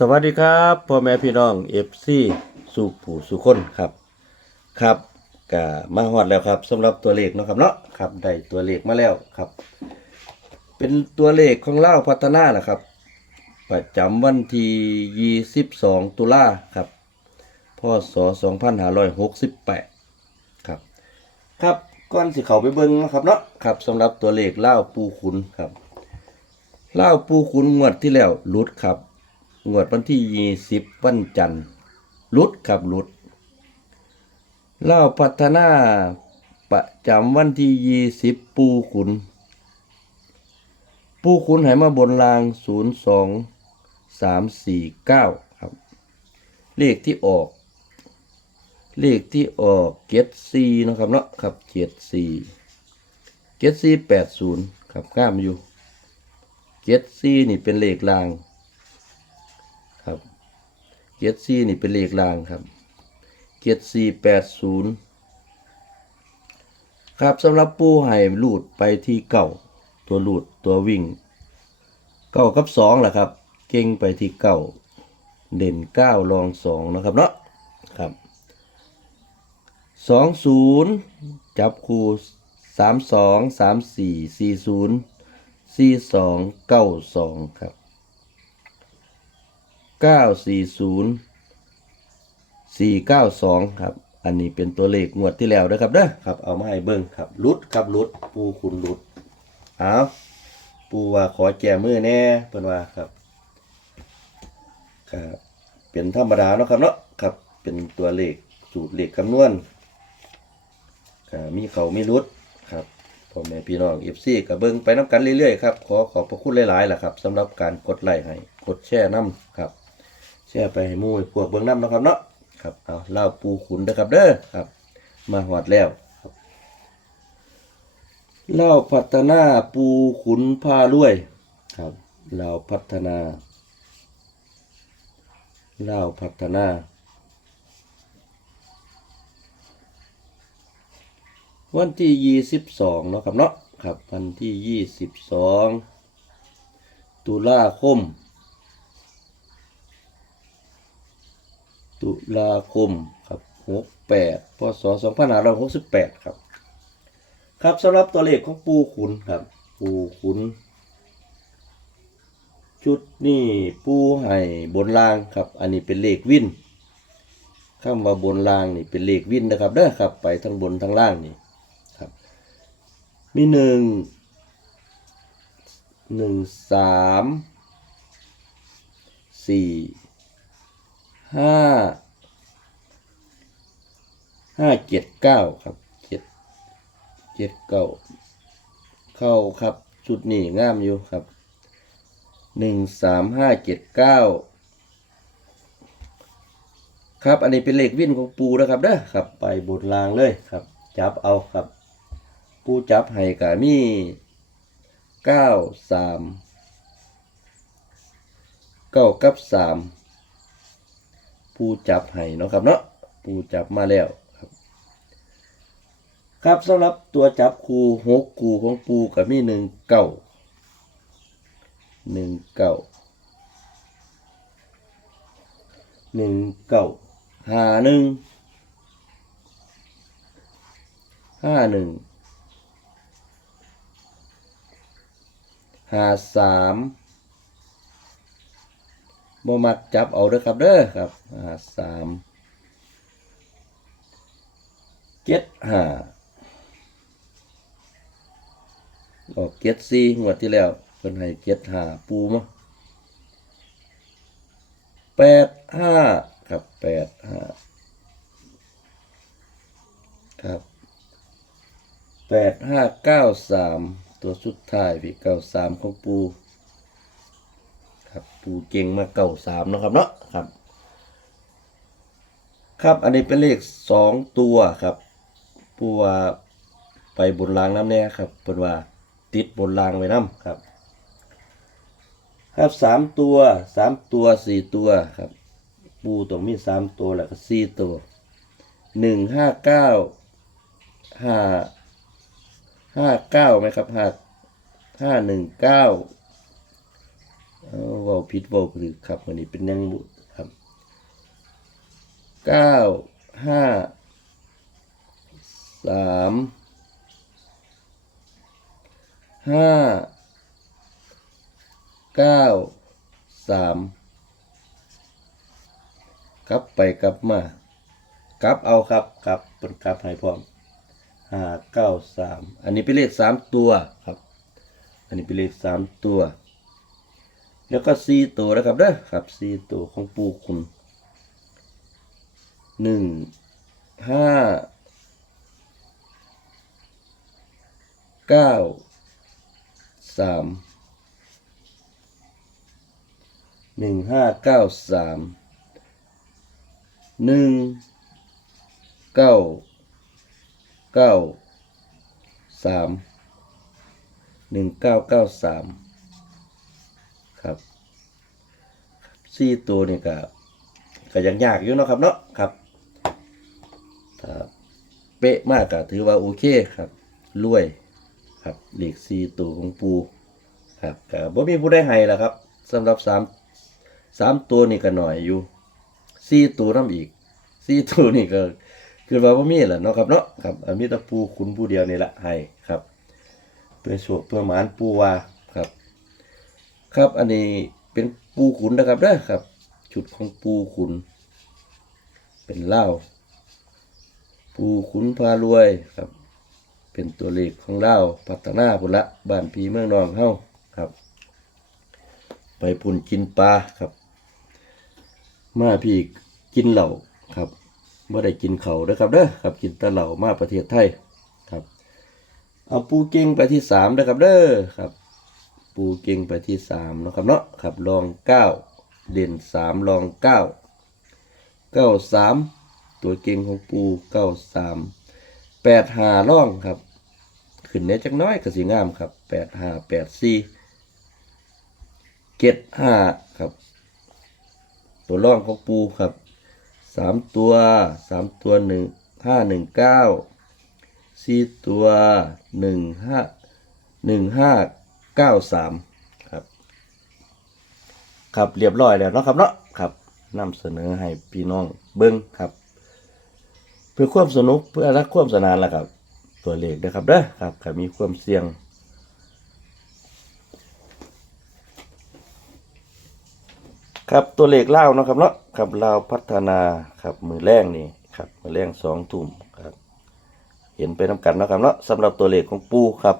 สวัสดีครับพ่อแม่พี่น้องเอฟซีสู่ผู้สู่คนครับ ครับก็มาฮอดแล้วครับสำหรับตัวเลขเนาะครับเนาะครับได้ตัวเลขมาแล้วครับ เป็นตัวเลขของเล่าพัฒนานะครับ ประจำวันที่ 22 ตุลาครับพศ2568 ครับ ครับก่อนสิเข้าไปเบิ่งนะครับเนาะครับสำหรับตัวเลขเล่าปูขุนครับเล่าปูขุนงวดที่แล้วหลุดครับ งวดวันที่ยี่สิบวันจันทร์ลุดครับลุดเล่าพัฒนาประจำวันที่ยี่สิบปูขุน ปูขุนให้มาบนรางศูนย์สองสามสี่เก้าครับ เลขที่ออก เลขที่ออกเจ็ดสี่นะครับเนาะครับเจ็ดสี่เจ็ดสี่แปดศูนย์ครับก้ามอยู่เจ็ดซี่นี่เป็นเลขราง เจ็ดซี่นี่เป็นเลขรางครับเจ็ดสี่แปดศูนย์ครับสำหรับปูไห่ลูดไปที่เก่าตัวลูดตัววิ่งเก้ากับสองแหละครับ เก่งไปที่เก้าเด่นเก้ารองสองนะครับเนาะครับสองศูนย์จับคู่สามสองสามสี่สี่ศูนย์สี่สองเก้าสองครับ เก้าสี่ศูนย์สี่เก้าสองครับ อันนี้เป็นตัวเลขงวดที่แล้วนะครับเด้อครับ เอามาให้เบิ้งครับลุดครับลุดปูคุณลุดเอาปูว่าขอแจมือแน่เพิ่นว่าครับครับเป็นธรรมดาเนาะครับเนาะครับ เป็นตัวเลขสูตรเลขคำนวณครับมีเขามีรุดครับพ่อแม่พี่น้องเอฟซีกับเบิ้งไปน้ำกันเรื่อยๆครับขอขอบพระคุณหลายๆล่ะครับสำหรับการกดไลค์ให้กดแชร์น้ำครับ ชร์ไปให้มู่พวกเบิ้องน้ำนะครับเนาะครับเอาเล่าปูขุนนะครับเด้อครับ มาหอดแล้วเล่าพัฒนาปูขุนพารวย ครับเล่าพัฒนาเล่าพัฒนาวันที่ยี่สิบสองเนาะครับเนาะครับวันที่ยี่สิบสองตุลาคม ตุลาคมครับหกแปดพศสองพันห้าร้อยหกสิบแปดครับ ครับสำหรับตัวเลขของปูขุนครับ ปูขุน ชุดนี่ปูให้บนรางครับ อันนี้เป็นเลขวินคำว่าบนรางนี่เป็นเลขวินนะครับเด้อครับ ไปทั้งบนทั้งล่างนี่ครับ มีหนึ่งหนึ่งสามสี่ ห้าห้าเจ็ดเก้าครับเจ็ดเจ็ดเก้าเข้าครับชุดนี้งามอยู่ครับหนึ่งสามห้าเจ็ดเก้าครับ อันนี้เป็นเลขวิ่นของปูนะครับเด้อครับ ไปบนรางเลยครับ จับเอาครับผู้จับให้กะมีเก้าสามเก้ากับสาม ผู้จับให้เนาะครับเนาะผู้จับมาแล้วครับ ครับสำหรับตัวจับคูหกคูของปูกับมีหนึ่งเก้าหนึ่งเก้าหนึ่งเก้าห้าหนึ่งห้าหนึ่งห้าสาม บ่มักจับเอาเด้อครับเด้อครับห้าสามเจ็ดห้าออกเจ็ดสี่งวดที่แล้วเพิ่นให้เจ็ดห้าปูมาแปดห้าครับแปดห้าครับแปดห้าเก้าสามตัวสุดท้ายพี่เก้าสามของปู ครับ ปูเก่งมาเก้าสามนะครับเนาะครับ ครับอันนี้เป็นเลขสองตัวครับ ปูว่าไปบนรางน้ำแน่ครับเปิดว่าติดบนรางไว้น้ำครับ ครับสามตัวสามตัวสี่ตัวครับ ปูต้องมีสามตัวแล้วก็สี่ตัวหนึ่งห้าเก้าห้าห้าเก้าไหมครับห้าห้าหนึ่งเก้า เอาเว้าผิดเว้าถูกครับวันนี้เป็นยังบุครับเก้าห้าสามห้าเก้าสามกลับไปกลับมากลับเอาครับกลับเป็นกลับให้พร้อมห้าเก้าสามอันนี้เป็นเลขสามตัวครับ อันนี้เป็นเลขสามตัว แล้วก็สี่ตัวนะครับเด้อครับสี่ตัวของปูคุณหนึ่งห้าเก้าสามหนึ่งห้าเก้าสามหนึ่งเก้าเก้าสามหนึ่งเก้าเก้าสาม ครับสี่ตัวนี่ก็ก็ยังยากอยู่เนาะครับเนาะครับถ้าเป๊ะมากก็ถือว่าโอเคครับรวยครับเหลขสี่ตัวของปูครับก็บ่มีผู้ได้ให้ละครับสำหรับสามสามตัวนี่ก็หน่อยอยู่สี่ตัวน้ำอีกสี่ตัวนี่ก็คือว่าบ่มีแหละเนาะครับเนาะครับมีแต่ปูขุนผู้เดียวนี่แหละให้ครับเพื่อโชคเพื่อหมานปูว่า ครับอันนี้เป็นปูขุนนะครับเด้อครับ ชุดของปูขุน เป็นเหล้าปูขุนพารวยครับ เป็นตัวเลขของเราพัฒนาพุละบ้านพีเมืองนองเฮาครับ ไปปุ่นกินปลาครับ มาพี่กินเหล่าครับไม่ได้กินเขาวเด้อครับเด้อครับกินตะเหล่ามาประเทศไทยครับ เอาปูเก่งไปที่สามเด้อครับเด้อครับ ปูเก่งไปที่สามนะครับเนาะครับลองเก้าเด่นสามลองเก้าเก้าสามตัวเก่งของปูเก้าสามแปดหาล่องครับ ขึ้นเนี้ยจักน้อยก็สีงามครับแปดหาแปดสี่เจ็ดห้าครับ ตัวร่องของปูครับสามตัวสามตัวหนึ่งห้าหนึ่งเก้าสี่ตัวหนึ่งห้าหนึ่งห้า เก้าสามครับ ครับเรียบร้อยแล้วเนาะครับเนาะครับนำเสนอให้พี่น้องเบิ้งครับ เพื่อความสนุกเพื่อรักความสนานละครับ ตัวเลขนะครับเด้อครับก็มีความเสี่ยงครับตัวเลขเล่าเนาะครับเนาะครับเลาพัฒนาครับมือแรงนี่ครับมือแรงสองทุ่มครับ เห็นไปน้ำกันเนาะครับเนาะสำหรับตัวเลขของปูครับ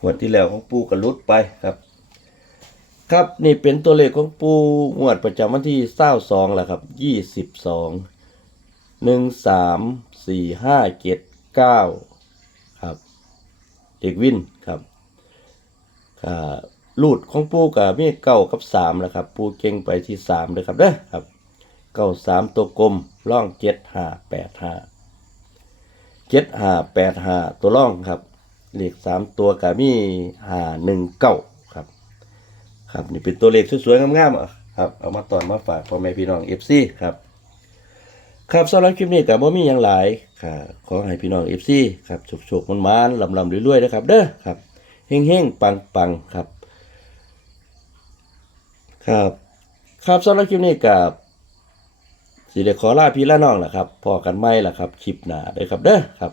หัวดที่แล้วของปูก็หลุดไปครับ ครับนี่เป็นตัวเลขของปูงวดประจำวันที่เศร้าสองแหละครับยี่สิบสองหนึ่งสามสี่ห้าเจ็ดเก้าครับเด็กวินครับอ่าลูดของปูกับมีเก้ากับสามแหละครับ ปูเก่งไปที่สามเลยครับเด้อครับเก้าสามตัวกลมล่องเจ็ดห้าแปดห้าเจ็ดห้าแปดห้าตัวล่องครับ เลขสามตัวกับมีหาหนึ่งเก้าครับ ครับนี่เป็นตัวเลขสวยๆงามๆอะครับเอามาตอนมาฝากพ่อแม่พี่น้องเอฟซีครับ ครับสำหรับคลิปนี้กับบ่มีอย่างหลายค่ะขอให้พี่น้องเอฟซีครับโชคๆมันมานๆลำๆรวยๆนะครับ เด้อครับเฮงๆปังๆครับ ครับ ครับสำหรับคลิปนี้กับสิได้ขอลาพี่ละน้องแหละครับพอกันไหมล่ะครับคลิปหน้าเด้อครับเด้อครับ